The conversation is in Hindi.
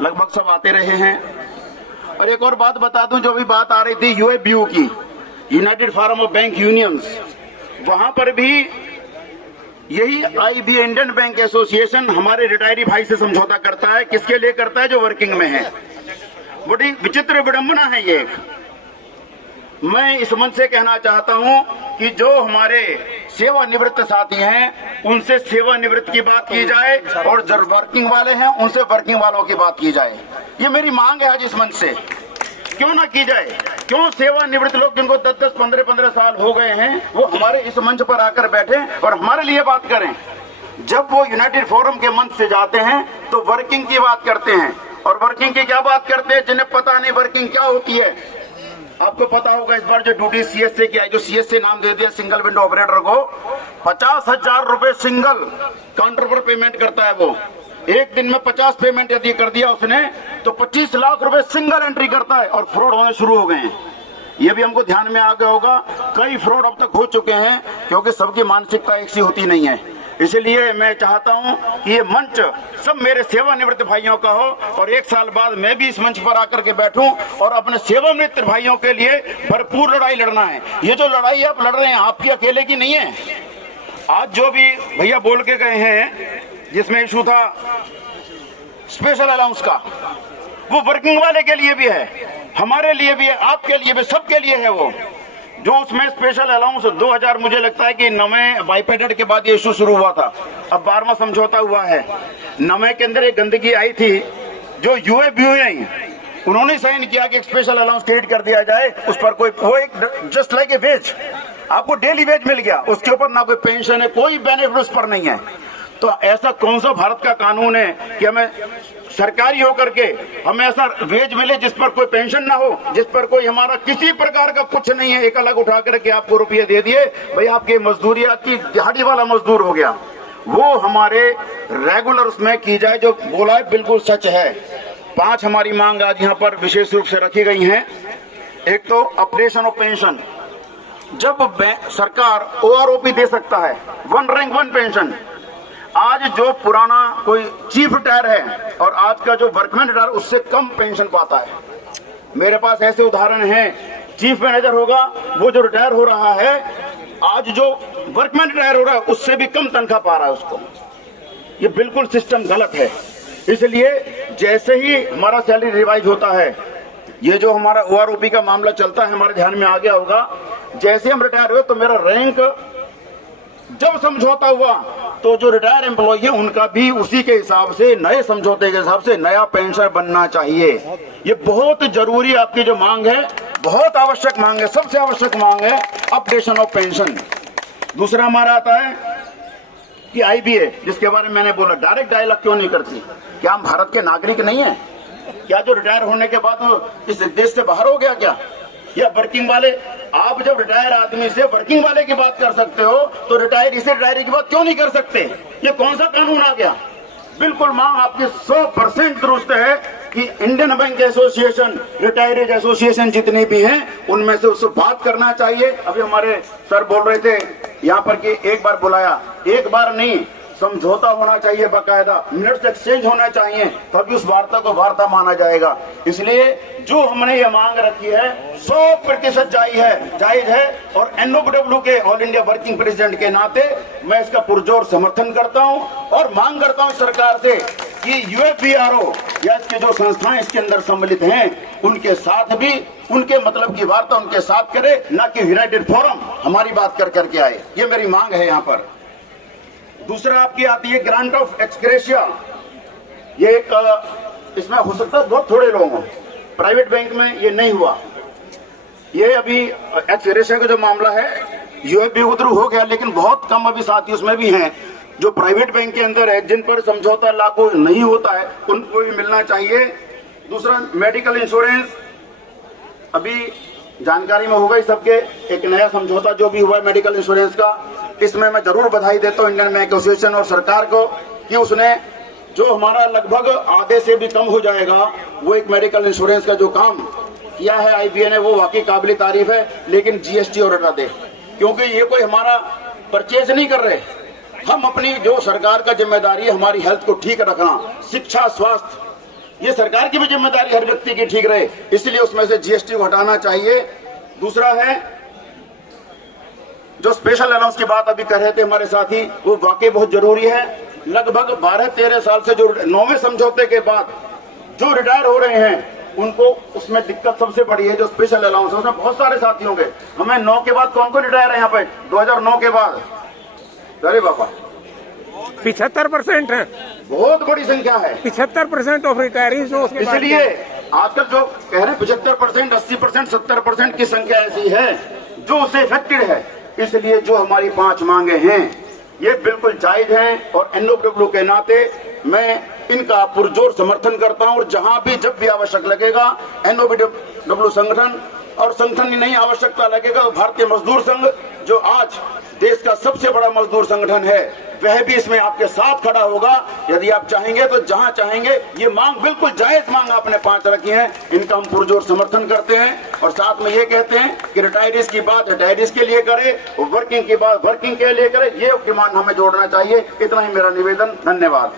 लगभग सब आते रहे हैं। और एक और बात बता दूं, जो भी बात आ रही थी यूएबीयू की, United forum of bank unions, वहां पर भी यही आईबीए इंडियन बैंक एसोसिएशन हमारे रिटायरी भाई से समझौता करता है। किसके लिए करता है? जो वर्किंग में है। बड़ी विचित्र विडंबना है ये। मैं इस मंच से कहना चाहता हूं कि जो हमारे सेवानिवृत्त साथी हैं उनसे सेवानिवृत्त की बात की जाए, और जो वर्किंग वाले हैं उनसे वर्किंग वालों की बात की जाए। ये मेरी मांग है आज इस मंच से। क्यों ना की जाए? क्यों सेवानिवृत्त लोग जिनको 10-10, 15-15 साल हो गए हैं, वो हमारे इस मंच पर आकर बैठे और हमारे लिए बात करें। जब वो यूनाइटेड फोरम के मंच से जाते हैं तो वर्किंग की बात करते हैं, और वर्किंग की क्या बात करते हैं? जिन्हें पता नहीं वर्किंग क्या होती है। आपको पता होगा इस बार जो ड्यूटी सीएसए की आई, जो सीएसए नाम दे दिया सिंगल विंडो ऑपरेटर को, 50,000 रुपए सिंगल काउंटर पर पेमेंट करता है। वो एक दिन में 50 पेमेंट यदि कर दिया उसने तो 25 लाख रुपए सिंगल एंट्री करता है, और फ्रॉड होने शुरू हो गए हैं। ये भी हमको ध्यान में आ गया होगा। कई फ्रॉड अब तक हो चुके हैं, क्योंकि सबकी मानसिकता एक सी होती नहीं है। इसलिए मैं चाहता हूं कि ये मंच सब मेरे सेवानिवृत्त भाइयों का हो, और एक साल बाद मैं भी इस मंच पर आकर के बैठूं और अपने सेवानिवृत्त भाइयों के लिए भरपूर लड़ाई लड़ना है। ये जो लड़ाई आप लड़ रहे हैं आपकी अकेले की नहीं है। आज जो भी भैया बोल के गए हैं, जिसमें इशू था स्पेशल अलाउंस का, वो वर्किंग वाले के लिए भी है, हमारे लिए भी है, आपके लिए भी, सबके लिए है। वो जो उसमें स्पेशल अलाउंस 2000 मुझे लगता है कि नवे बाइपेडेड के बाद ये इशू शुरू हुआ था, अब 12वां समझौता हुआ है। नवे के अंदर एक गंदगी आई थी, जो यूएबीयू नहीं, उन्होंने साइन किया कि स्पेशल अलाउंस क्रिएट कर दिया जाए। उस पर कोई वो एक जस्ट लाइक ए वेज, आपको डेली वेज मिल गया, उसके ऊपर ना कोई पेंशन है, कोई बेनिफिट उस पर नहीं है। तो ऐसा कौन सा भारत का कानून है कि हमें सरकारी होकर के हमें ऐसा वेज मिले जिस पर कोई पेंशन ना हो, जिस पर कोई हमारा किसी प्रकार का कुछ नहीं है, एक अलग उठा करके आपको रुपये दे दिए, भाई आपकी मजदूरी, आपकी दिहाड़ी वाला मजदूर हो गया। वो हमारे रेगुलर उसमें की जाए, जो बोला है बिल्कुल सच है। 5 हमारी मांग आज यहाँ पर विशेष रूप से रखी गई हैं। एक तो अपडेशन ऑफ पेंशन, जब सरकार ओआरओपी दे सकता है, 1 रैंक 1 पेंशन। आज जो पुराना कोई चीफ रिटायर है और आज का जो वर्कमैन रिटायर, उससे कम पेंशन पाता है। मेरे पास ऐसे उदाहरण हैं, चीफ मैनेजर होगा, वो जो रिटायर हो रहा है, आज जो वर्कमैन रिटायर हो रहा है उससे भी कम तनख्वाह पा रहा है उसको। ये बिल्कुल सिस्टम गलत है। इसलिए जैसे ही हमारा सैलरी रिवाइज होता है, ये जो हमारा ओआरओपी का मामला चलता है, हमारे ध्यान में आ गया होगा, जैसे हम रिटायर हुए तो मेरा रैंक, जब समझौता हुआ तो जो रिटायर एम्प्लॉय है उनका भी उसी के हिसाब से, नए समझौते के हिसाब से नया पेंशन बनना चाहिए। ये बहुत जरूरी आपकी जो मांग है, बहुत आवश्यक मांग है, सबसे आवश्यक मांग है अपडेशन ऑफ पेंशन। दूसरा हमारा आता है कि आईबीए, जिसके बारे में मैंने बोला, डायरेक्ट डायलॉग क्यों नहीं करती? क्या हम भारत के नागरिक नहीं है क्या? जो रिटायर होने के बाद इस देश से बाहर हो गया क्या? या वर्किंग वाले, आप जब रिटायर आदमी से वर्किंग वाले की बात कर सकते हो तो रिटायरी से रिटायरी की बात क्यों नहीं कर सकते? ये कौन सा कानून आ गया? बिल्कुल मांग आपकी 100% दुरुस्त है कि Indian bank association, retirees association जितनी भी हैं, उनमें से उससे बात करना चाहिए। अभी हमारे सर बोल रहे थे यहाँ पर कि एक बार बुलाया, एक बार नहीं, समझौता होना चाहिए, बाकायदा मिनट्स एक्सचेंज होना चाहिए, तभी उस वार्ता को वार्ता माना जाएगा। इसलिए जो हमने ये मांग रखी है 100% जायज है, और एनओडब्ल्यू के ऑल इंडिया वर्किंग प्रेसिडेंट के नाते मैं इसका पुरजोर समर्थन करता हूं, और मांग करता हूं सरकार से कि यूएफबीआरओ या इसके जो संस्थाएं इसके अंदर सम्मिलित हैं, उनके साथ भी उनके मतलब की वार्ता उनके साथ करे, ना कि यूनाइटेड फोरम हमारी बात कर करके आए। ये मेरी मांग है यहाँ पर। दूसरा आपकी आती है ग्रांट ऑफ एक्सग्रेशिया। ये एक इसमें हो सकता है बहुत थोड़े लोग हों, प्राइवेट बैंक में ये नहीं हुआ। ये अभी एक्सग्रेशिया का जो मामला है यूएफबीयू थ्रू हो गया, लेकिन बहुत कम अभी साथी उसमें भी हैं जो प्राइवेट बैंक के अंदर है, जिन पर समझौता लागू नहीं होता है, उनको भी मिलना चाहिए। दूसरा मेडिकल इंश्योरेंस, अभी जानकारी में होगा ही सबके, एक नया समझौता जो भी हुआ है मेडिकल इंश्योरेंस का, इसमें मैं जरूर बधाई देता हूं इंडियन बैंक एसोसिएशन और सरकार को कि उसने जो हमारा लगभग आधे से भी कम हो जाएगा, वो एक मेडिकल इंश्योरेंस का जो काम किया है आईबीए ने, वो वाकई काबिल तारीफ है। लेकिन जीएसटी और हटा दे, क्योंकि ये कोई हमारा परचेज नहीं कर रहे। हम अपनी जो सरकार का जिम्मेदारी है हमारी हेल्थ को ठीक रखना, शिक्षा, स्वास्थ्य, ये सरकार की भी जिम्मेदारी हर व्यक्ति की ठीक रहे, इसलिए उसमें से जीएसटी को हटाना चाहिए। दूसरा है जो स्पेशल अलाउंस की बात अभी कर रहे थे हमारे साथी, वो वाकई बहुत जरूरी है। लगभग 12-13 साल से जो 9वें समझौते के बाद जो रिटायर हो रहे हैं उनको उसमें दिक्कत सबसे बड़ी है जो स्पेशल अलाउंस है, उसमें बहुत सारे साथियों के। हमें 9 के बाद कौन कौन रिटायर है यहाँ पे 2009 के बाद? अरे बाबा 75% है, बहुत बड़ी संख्या है। 75% ऑफ रिटायरीज जो उसके बाद इसलिए आजकल जो कह रहे हैं 75%, 80%, 70% की संख्या ऐसी है जो उससे इफेक्टेड है। इसलिए जो हमारी 5 मांगे हैं ये बिल्कुल जायज हैं और एनओडब्ल्यू के नाते मैं इनका पुरजोर समर्थन करता हूं और जहां भी जब भी आवश्यक लगेगा एनओडब्ल्यू संगठन और संगठन की नहीं आवश्यकता लगेगा तो भारतीय मजदूर संघ जो आज देश का सबसे बड़ा मजदूर संगठन है वह भी इसमें आपके साथ खड़ा होगा। यदि आप चाहेंगे तो जहां चाहेंगे। ये मांग बिल्कुल जायज मांग आपने 5 रखी है, इनका हम पुरजोर समर्थन करते हैं और साथ में ये कहते हैं कि रिटायरीज की बात रिटायरीज के लिए करे, वर्किंग की बात वर्किंग के लिए करे। ये डिमांड हमें जोड़ना चाहिए। इतना ही मेरा निवेदन। धन्यवाद।